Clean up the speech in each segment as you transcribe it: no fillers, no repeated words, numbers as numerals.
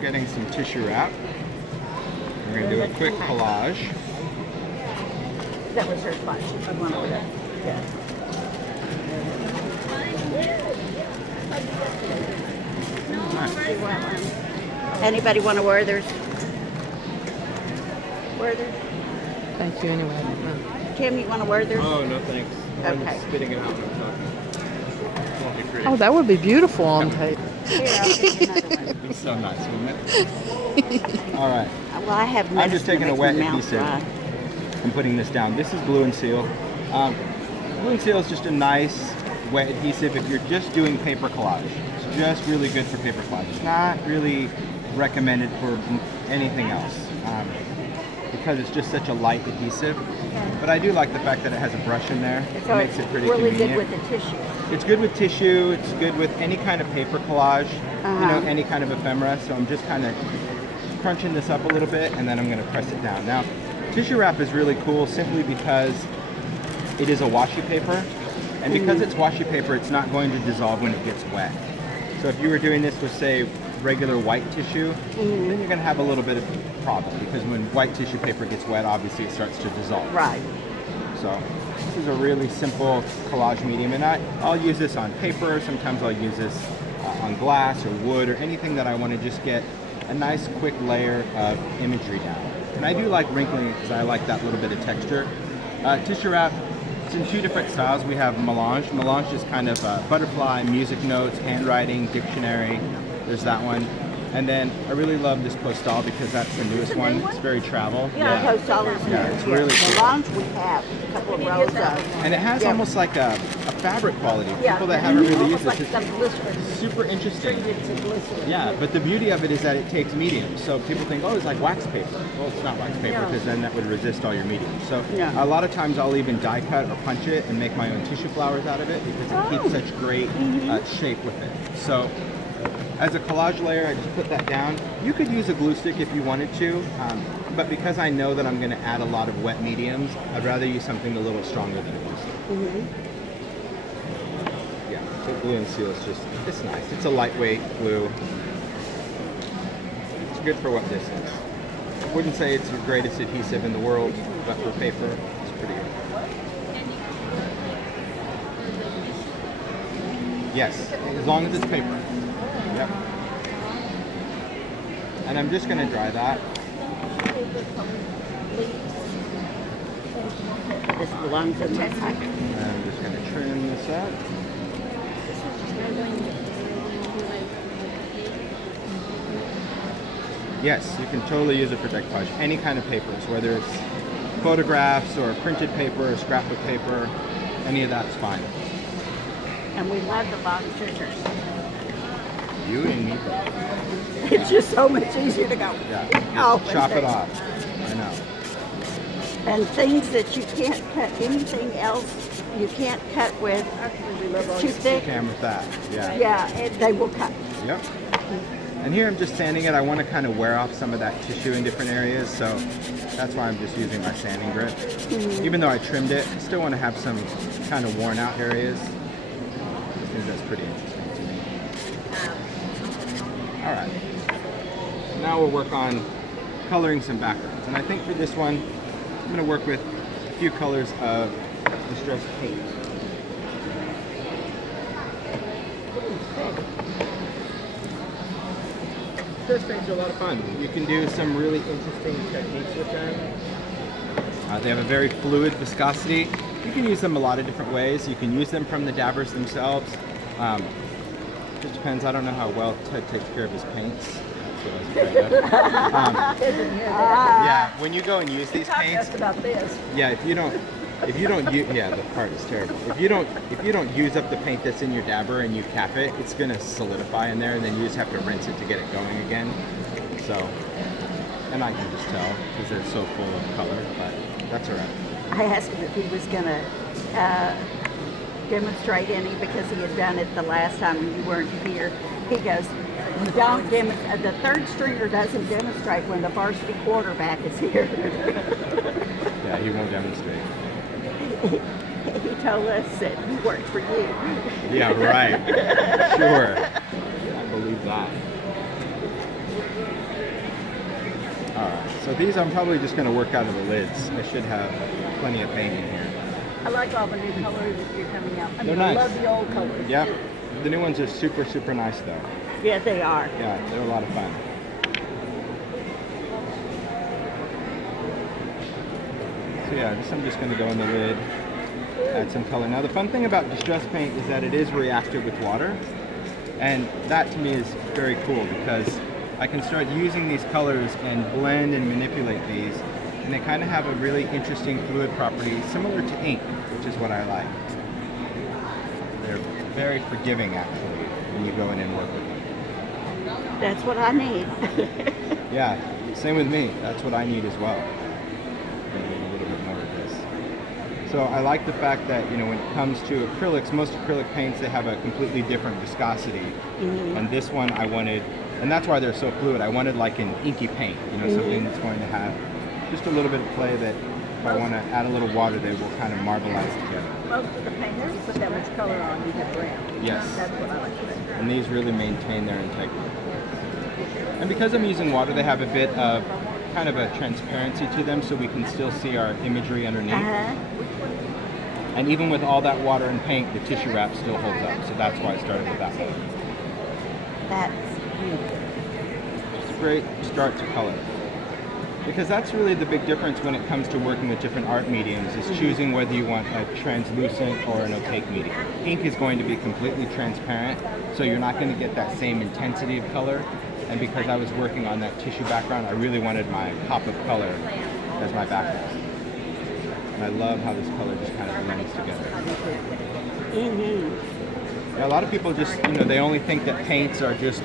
getting some tissue wrap. We're going to do a quick collage. That was her spot. She put one over there. Yeah. Nice. Anybody want to wear theirs? Wear theirs? Thank you anyway. Tim, you want to wear theirs? Oh, no thanks. Okay. I'm spitting it out when I'm talking. Won't be pretty. Oh, that would be beautiful on tape. Here, I'll get you another one. It'd be so nice, wouldn't it? All right. Well, I have I'm just taking a wet adhesive dry. and putting this down. This is glue and seal. Glue and seal is just a nice wet adhesive if you're just doing paper collage. It's just really good for paper collage. It's not really recommended for anything else because it's just such a light adhesive. But I do like the fact that it has a brush in there. It makes it pretty really convenient. good with the tissue. It's good with tissue. It's good with any kind of paper collage, you know, any kind of ephemera. So I'm just kind of crunching this up a little bit, and then I'm going to press it down. Now, tissue wrap is really cool simply because it is a washi paper, and because it's washi paper, it's not going to dissolve when it gets wet. So if you were doing this with, say, regular white tissue, then you're going to have a little bit of a problem because when white tissue paper gets wet, obviously it starts to dissolve. Right. So this is a really simple collage medium, and I'll use this on paper. Sometimes I'll use this on glass or wood or anything that I want to just get a nice quick layer of imagery down. And I do like wrinkling it because I like that little bit of texture. Tissue wrap, it's in two different styles. We have melange. Melange is kind of butterfly, music notes, handwriting, dictionary. There's that one. And then I really love this postal because that's the newest one. It's very travel. Yeah, postal is new. Yeah, it's really cool. Melange we have a couple of rows of. And it has almost like a fabric quality. Yeah. People that haven't really used Almost this, like some glycerin. it's super interesting. It's a glycerin. Yeah, but the beauty of it is that it takes mediums. So people think, oh, it's like wax paper. Well, it's not wax paper because then that would resist all your mediums. So a lot of times I'll even die cut or punch it and make my own tissue flowers out of it because it keeps such great shape with it. So as a collage layer, I just put that down. You could use a glue stick if you wanted to, but because I know that I'm going to add a lot of wet mediums, I'd rather use something a little stronger than a glue stick. Yeah, the glue and seal is just, it's nice. It's a lightweight glue. It's good for what this is. I wouldn't say it's the greatest adhesive in the world, but for paper, it's pretty good. Yes, as long as it's paper. Yep. And I'm just going to dry that. This belongs in my pocket. And I'm just going to trim this up. Yes, you can totally use it for decoupage. Any kind of papers, whether it's photographs or printed paper or scrapbook paper, any of that's fine. And we love the long scissors. You didn't need that. It's just so much easier to go. Yeah, Oh, just chop it off. I know. And things that you can't cut, anything else you can't cut with, it's too You thick. can with that. Yeah. Yeah, they will cut. Yep. And here I'm just sanding it. I want to kind of wear off some of that tissue in different areas, so that's why I'm just using my sanding grit. Even though I trimmed it, I still want to have some kind of worn out areas. I think that's pretty interesting to me. All right. Now we'll work on coloring some backgrounds. And I think for this one, I'm going to work with a few colors of distressed paint. Distressed paints are a lot of fun. You can do some really interesting techniques with them. They have a very fluid viscosity. You can use them a lot of different ways. You can use them from the dabbers themselves. It depends. I don't know how well Ted takes care of his paints. That's what I was afraid of. Yeah, when you go and use these paints, About this. yeah, if you don't use, yeah, the part is terrible. If you don't use up the paint that's in your dabber and you cap it, it's gonna solidify in there, and then you just have to rinse it to get it going again. So, and I can just tell because they're so full of color, but that's all right. I asked him if he was going to demonstrate any because he had done it the last time when you weren't here. He goes, don't the third stringer doesn't demonstrate when the varsity quarterback is here. Yeah, he won't demonstrate. He told us that he worked for you. Yeah, right. Sure. I believe that. Alright, so these I'm probably just going to work out of the lids. I should have plenty of paint in here. I like all the new colors that you're coming out. I They're mean, I nice. love the old colors. Yep. The new ones are super, super nice though. Yeah, they are. Yeah, they're a lot of fun. So yeah, I'm just going to go in the lid, add some color. Now the fun thing about distress paint is that it is reactive with water. And that to me is very cool because I can start using these colors and blend and manipulate these. And they kind of have a really interesting fluid property similar to ink, which is what I like. They're very forgiving actually when you go in and work with them. That's what I need. Yeah, same with me. That's what I need as well. A little bit more of this. So I like the fact that, you know, when it comes to acrylics, most acrylic paints, they have a completely different viscosity. And this one I wanted, and that's why they're so fluid, I wanted like an inky paint, you know, something that's going to have just a little bit of play that if I want to add a little water, they will kind of marbleize together. Most of the painters put that much color on, you get brown. Yes. That's what I like to see. And these really maintain their integrity. And because I'm using water, they have a bit of kind of a transparency to them so we can still see our imagery underneath. And even with all that water and paint, the tissue wrap still holds up. So that's why I started with that one. That's beautiful. It's a great start to color. Because that's really the big difference when it comes to working with different art mediums, is choosing whether you want a translucent or an opaque medium. Ink is going to be completely transparent, so you're not going to get that same intensity of color. And because I was working on that tissue background, I really wanted my pop of color as my background. And I love how this color just kind of blends together. Now, a lot of people just, you know, they only think that paints are just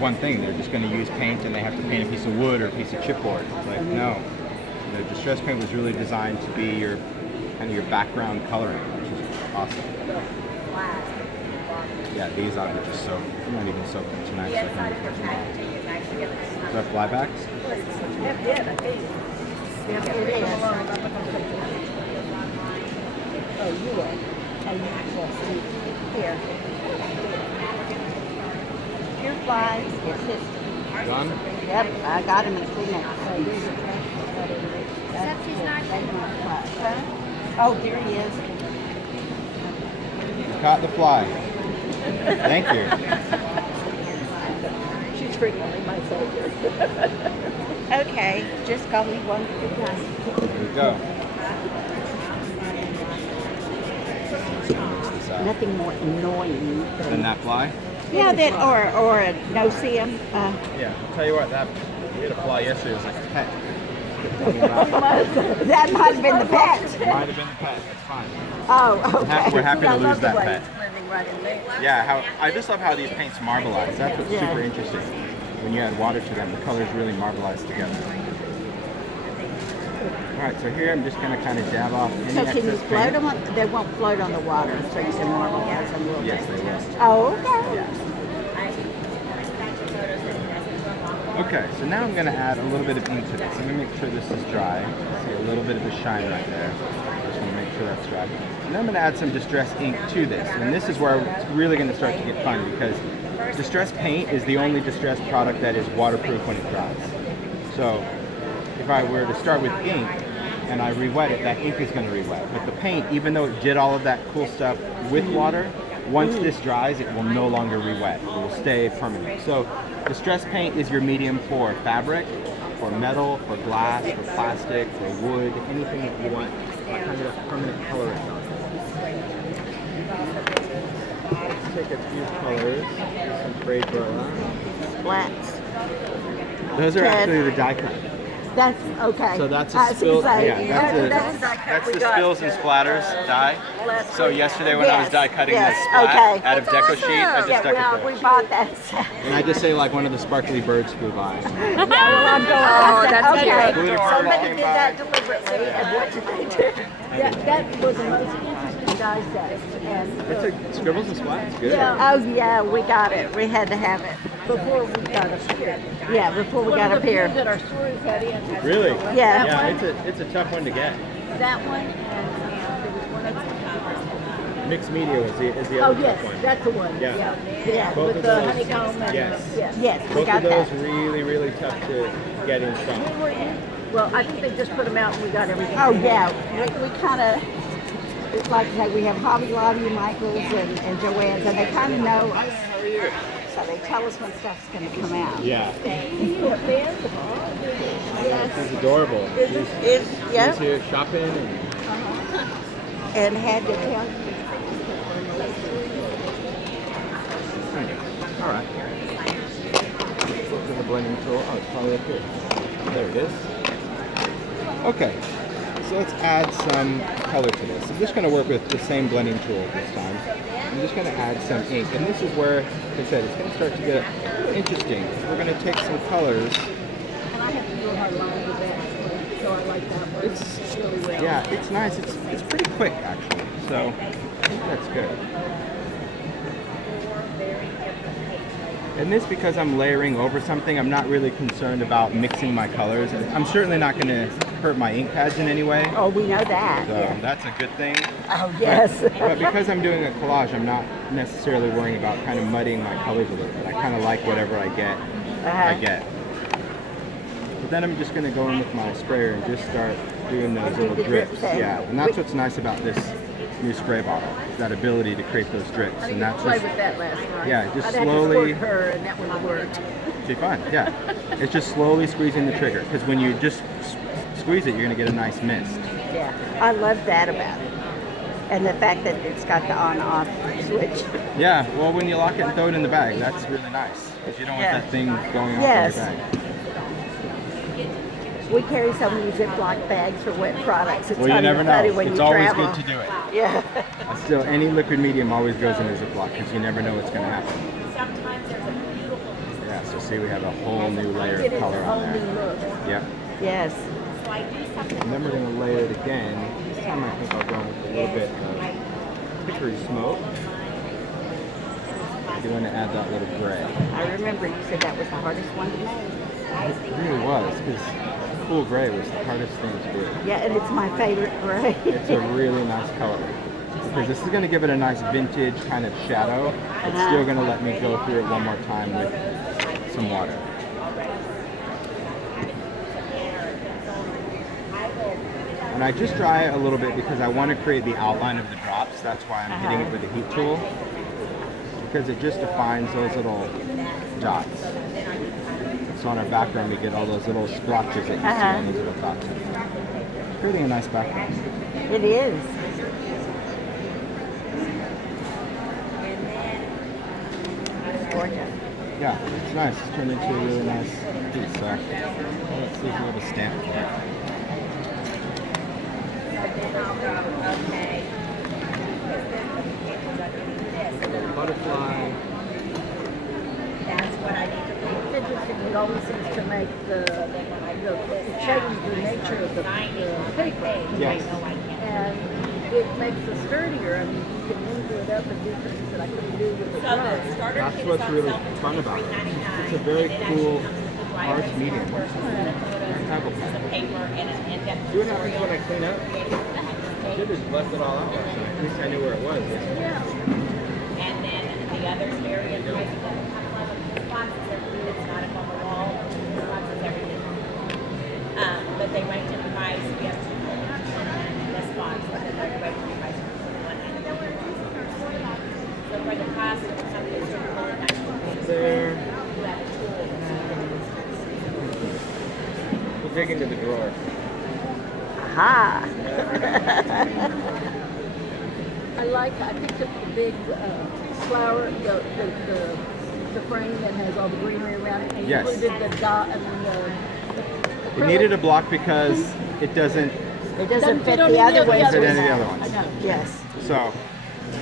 one thing. They're just going to use paint and they have to paint a piece of wood or a piece of chipboard. It's like, no. The distress paint was really designed to be your kind of your background coloring, which is awesome. Yeah, these are just so, I'm not even soaked them tonight, so I can use them tomorrow. Is that flybacks? Oh, you will. Here. Your flies is history. Done? Yep, I got him in Kleenex. Oh, there he is. Caught the fly. Thank you. She's frequently my soldier. Okay, just call me one good time. There we go. Mix this out. Nothing more annoying Than that fly? yeah, that or a no-see-em. Yeah, I'll tell you what, we had a fly yesterday, it was like a pet. That might have been the pet. Might have been the pet, that's fine. Oh, okay. We're happy to I love lose the that way pet. it's blending right in there. Yeah, I just love how these paints marbleize. That's what's Yeah. super interesting. When you add water to them, the colors really marbleize together. Alright, so here I'm just going to kind of dab off any So can you excess float paint. them on? They won't float on the water, so you can marbleize them a little Yes, bit. they will. Oh, okay. Yes. Okay, so now I'm going to add a little bit of ink to this. Let me make sure this is dry. See a little bit of a shine right there. Just want to make sure that's dry. And then I'm going to add some distress ink to this. And this is where it's really going to start to get fun because distress paint is the only distress product that is waterproof when it dries. So if I were to start with ink and I re-wet it, that ink is going to re-wet. But the paint, even though it did all of that cool stuff with water, once this dries, it will no longer re-wet. It will stay permanent. So distress paint is your medium for fabric, for metal, for glass, for plastic, for wood, anything that you want a kind of permanent coloring on. Let's take a few colors, some spray burlap. Flats. Those are Ted. actually the die cut. That's okay. So that's I a was spill. gonna say, Yeah, that's the spills and splatters die. So yesterday when I was die cutting this splat out of deco sheet, I just Yeah, stuck it well, there. we bought that. And I just say like one of the sparkly birds flew by. I'm going, that's okay. cute. Somebody did that deliberately, and what did they do? That was the most interesting die set. And It's a scribbles and splats. Good. oh yeah, we got it. We had to have it Before we got up here. Yeah, before we got up here. That our stores had in. Really? Yeah. Yeah, it's a tough one to get. That one, and there was one other. Mixed media is the Oh, other yes, tough one. that's the one. Yeah. Yeah. Both With of the those. honeycomb and Yes. Yes, we Both got of those that. really, really tough to get in stock. Well, I think they just put them out and we got everything. Oh, yeah. We kind of, like I say, we have Hobby Lobby, Michael's, and Joanne's, and they kind of know us. How are you? So they tell us when stuff's going to come out. Yeah. Yes. This is adorable. Yeah. She's here shopping and And had to tell. all right. Look at the blending tool. Oh, it's probably up here. There it is. Okay. So let's add some color to this. I'm just going to work with the same blending tool this time. I'm just going to add some ink. And this is where, like I said, it's going to start to get interesting. We're going to take some colors. And I have to do my line with that, so I like that one. It's really well. yeah, it's nice. It's pretty quick actually. So I think that's good. And this, because I'm layering over something, I'm not really concerned about mixing my colors. I'm certainly not going to hurt my ink pads in any way. Oh, we know that. So Yeah. that's a good thing. Oh, yes. But because I'm doing a collage, I'm not necessarily worrying about kind of muddying my colors a little bit. I kind of like whatever I get. I get. But then I'm just going to go in with my sprayer and just start doing those little the drips. drips in. Yeah, and that's what's nice about this new spray bottle, that ability to create those drips. I And didn't that's play just, with that last night. yeah, just I'd slowly- had to squirt her and that would have worked. be fun. Yeah, it's just slowly squeezing the trigger, because when you just squeeze it, you're going to get a nice mist. Yeah. I love that about it. And the fact that it's got the on-off switch. Yeah, well, when you lock it and throw it in the bag, that's really nice, because you don't Yeah. want that thing going off Yes. in your bag. We carry so many Ziploc bags for wet products. It's Well, you not never even know. funny when It's you always travel. good to do it. Yeah. Still, any liquid medium always goes in a Ziploc, because you never know what's going to happen. Yeah, so see, we have a whole new layer It of is color a on whole there. new look. Yep. Yes. And then we're going to layer it again. This time I think I'll go with a little bit of hickory smoke. You're going to add that little gray. I remember you said that was the hardest one to make. It really was, because cool gray was the hardest thing to do. Yeah, and it's my favorite gray. It's a really nice color, because this is going to give it a nice vintage kind of shadow. It's still going to let me go through it one more time with some water. And I just dry it a little bit because I want to create the outline of the drops. That's why I'm hitting it with the heat tool, because it just defines those little dots. So on our background, we get all those little splotches that you see on those little dots. Creating a nice background. It is. Gorgeous. Yeah, it's nice. It's turned into a really nice piece. So let's see if we have a stamp for it. Butterfly. It's interesting, it always seems to make it changes the nature of the paper. Yes. And it makes it sturdier. I mean, you can move it up and do things that I couldn't do with the drum. That's what's really fun about it. It's a very cool arts medium. Travel pen. See what happens when I clean up? I should have left it all out last night. At least I knew where it was. Yeah. And then the other area, responses, it's not up on the wall, responses, everything. But they range in price. We have two and the spots, but the regular price is $190. So for the cost of something that's really nice, There. you have a tool. We'll dig into the drawer. Aha. I picked up the big flower, the frame that has all the greenery around it. And Yes. included the dot and then We needed a block because it doesn't It doesn't fit on the other fit ones. any we of the have. other ones. I know. Yes. So,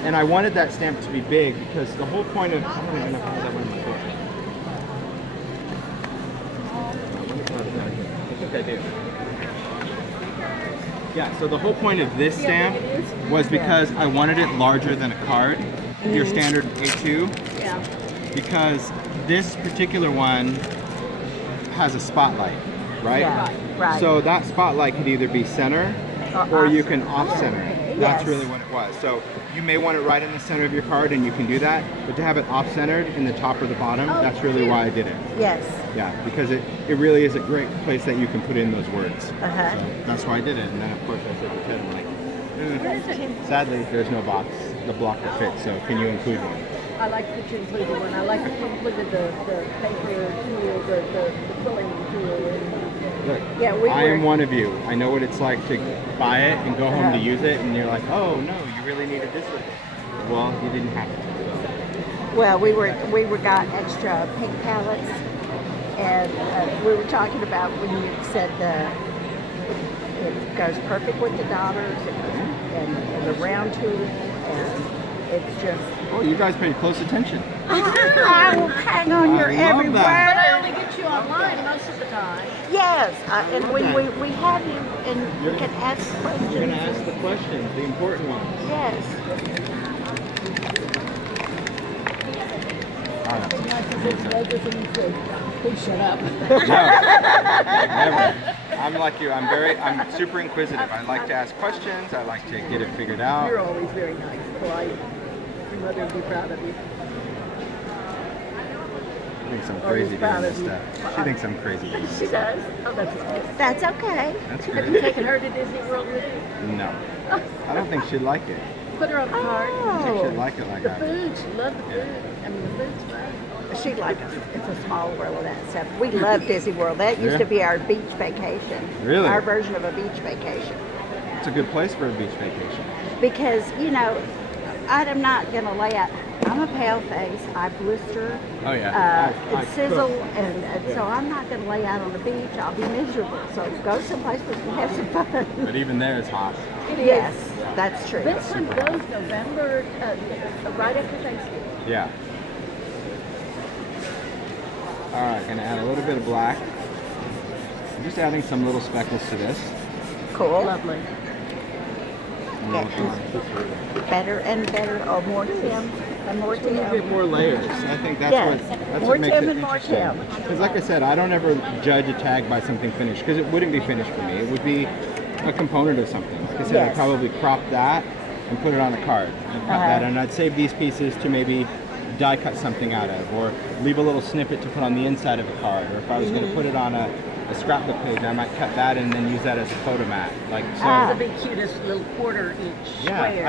and I wanted that stamp to be big because the whole point of, I don't even know if I have that one in my book. I think I do. Yeah, so the whole point of this stamp was because I wanted it larger than a card, your standard A2, Yeah. because this particular one has a spotlight, right? Yeah, right. So that spotlight could either be center or you can off center. That's Yes. really what it was. So you may want it right in the center of your card, and you can do that. But to have it off-centered in the top or the bottom, that's really why I did it. Yes. Yeah, because it really is a great place that you can put in those words. Uh-huh. So that's why I did it. And then, of course, I said to Ted, I'm like, sadly, there's no box, the block that fits, so can you include one? I like that you included one. I like that you included the paper tool, the quilling tool. Look, Yeah, we I am were- one of you. I know what it's like to buy it and go home to use it, and you're like, oh, no, you really needed this with it. Well, you didn't have to. So. Well, we got extra paint palettes, and we were talking about when you said it goes perfect with the daughters and the round tool, and it's just. Oh, you guys paid close attention. I will hang on your I love every that. But I word. only get you online most of the time. Yes, and love we that. have you, and you can ask questions. You're going to ask the questions, the important ones. Yes. All right. Please shut up. No, never. I'm like you. I'm super inquisitive. I like to ask questions. I like to get it figured out. You're always very nice, polite. Your mother would be proud of you. She thinks I'm Always crazy proud doing of this you. stuff. She thinks I'm crazy doing this She stuff. does. Oh, that's nice. That's okay. That's Have you great. taken her to Disney World with you? No. I don't think she'd like it. Put her on the card. I think Oh, she'd like it like The I do. food, she loved the food. I mean, the food's fun. she likes it. It's a small world of that stuff. We love Disney World. That used Yeah. to be our beach vacation. Really? Our version of a beach vacation. It's a good place for a beach vacation. Because, you know, I'm not going to lay out. I'm a pale face. I blister. Oh, yeah. I Sizzle. cook. And so I'm not going to lay out on the beach. I'll be miserable. So go someplace where you can have some fun. But even there, it's hot. Yes, that's true. This one goes November, right after Thanksgiving. Yeah. All right, gonna add a little bit of black. I'm just adding some little speckles to this. Cool. Lovely. And we'll just this ribbon. Better and better. Oh, more Tim and more A little bit Tim. more layers. I think that's Yes. that's More what makes Tim it and more interesting. Tim. Because like I said, I don't ever judge a tag by something finished because it wouldn't be finished for me. It would be a component of something. Like I said, I'd Yes. probably crop that and put it on a card. I'd cut that, and I'd save these pieces to maybe die cut something out of, or leave a little snippet to put on the inside of a card. Or if I was going to put it on a scrapbook page, I might cut that and then use that as a photo mat. Like so. The big cutest little quarter inch Yeah, square.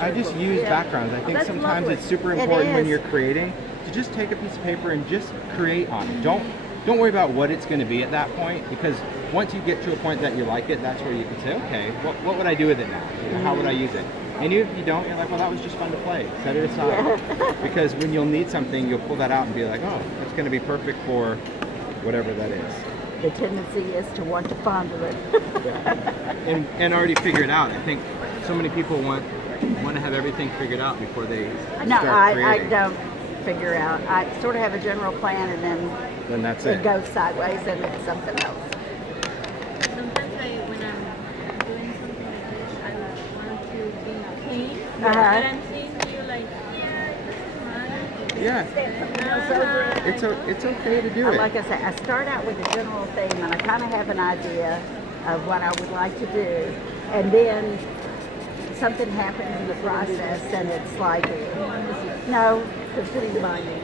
I just use backgrounds. I think that's sometimes lovely. it's super It important when is. you're creating to just take a piece of paper and just create on it. Don't worry about what it's going to be at that point, because once you get to a point that you like it, that's where you can say, okay, what would I do with it now? You know, how would I use it? And even if you don't, you're like, well, that was just fun to play. Set it aside. Because when you'll need something, you'll pull that out and be like, oh, that's going to be perfect for whatever that is. The tendency is to want to fondle it. And already figure it out. I think so many people want to have everything figured out before they No, start I creating. don't figure out. I sort of have a general plan, and then Then that's it it. goes sideways and it's something else. Sometimes when I'm doing something like this, I want to be pain. Uh-huh. And I'm seeing you like, yeah, it doesn't matter. Yeah, it's okay to do it. Like I said, I start out with a general theme, and I kind of have an idea of what I would like to do, and then something happens in the process, and it's like, no, The seam binding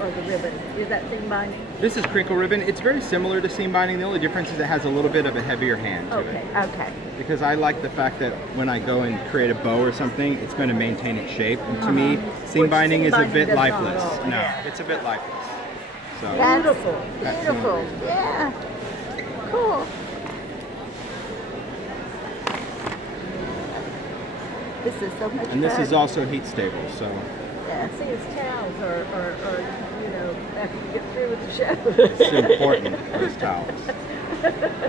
or the ribbon. Is that seam binding? This is crinkle ribbon. It's very similar to seam binding. The only difference is it has a little bit of a heavier hand to Okay. it. okay. Because I like the fact that when I go and create a bow or something, it's going to maintain its shape. And to me, seam Which binding seam is a binding bit does not lifeless. at all. No, it's a bit lifeless. So That's Beautiful. beautiful. Yeah. Cool. This is so much and this fun. is also heat stable. So Yeah. See, his towels are, you know, after you get through with the show. it's important, those towels.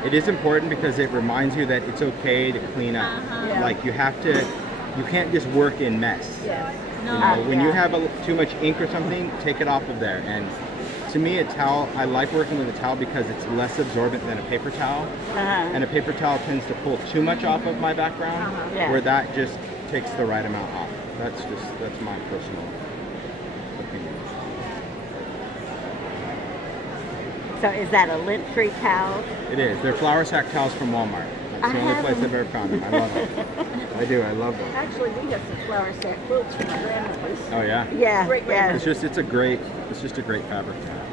It is important because it reminds you that it's okay to clean up. Yeah. Like you can't just work in mess. Yes. You know, when you Yeah. have too much ink or something, take it off of there. And to me, a towel, I like working with a towel because it's less absorbent than a paper towel. And a paper towel tends to pull too much off of my background, Yeah. where that just takes the right amount off. That's my personal opinion. So is that a lint-free towel? It is. They're flour sack towels from Walmart. It's the only have place them. I've ever found them. I love them. I do. I love them. Actually, we got some flower sack quilts from my grandmother's. Oh yeah. Yeah, Great yeah. It's just a great fabric to have.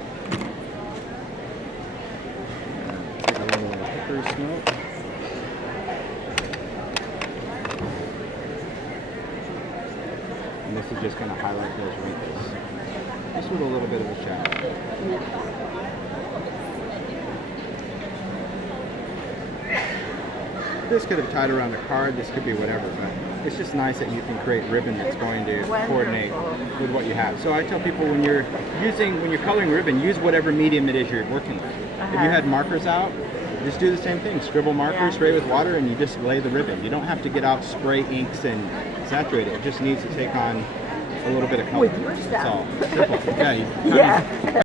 Take a little hickory smoke. And this is just going to highlight those wrinkles. Just with a little bit of a shadow. This could have tied around a card, this could be whatever, but it's just nice that you can create ribbon that's going to coordinate Wonderful. with what you have. So I tell people when you're coloring ribbon, use whatever medium it is you're working with. If you had markers out, just do the same thing. Scribble markers, Yeah. spray with water, and you just lay the ribbon. You don't have to get out spray inks and saturate it. It just needs to take on a little bit of color. With your That's stuff. all. Simple. Yeah. You kind of Yeah.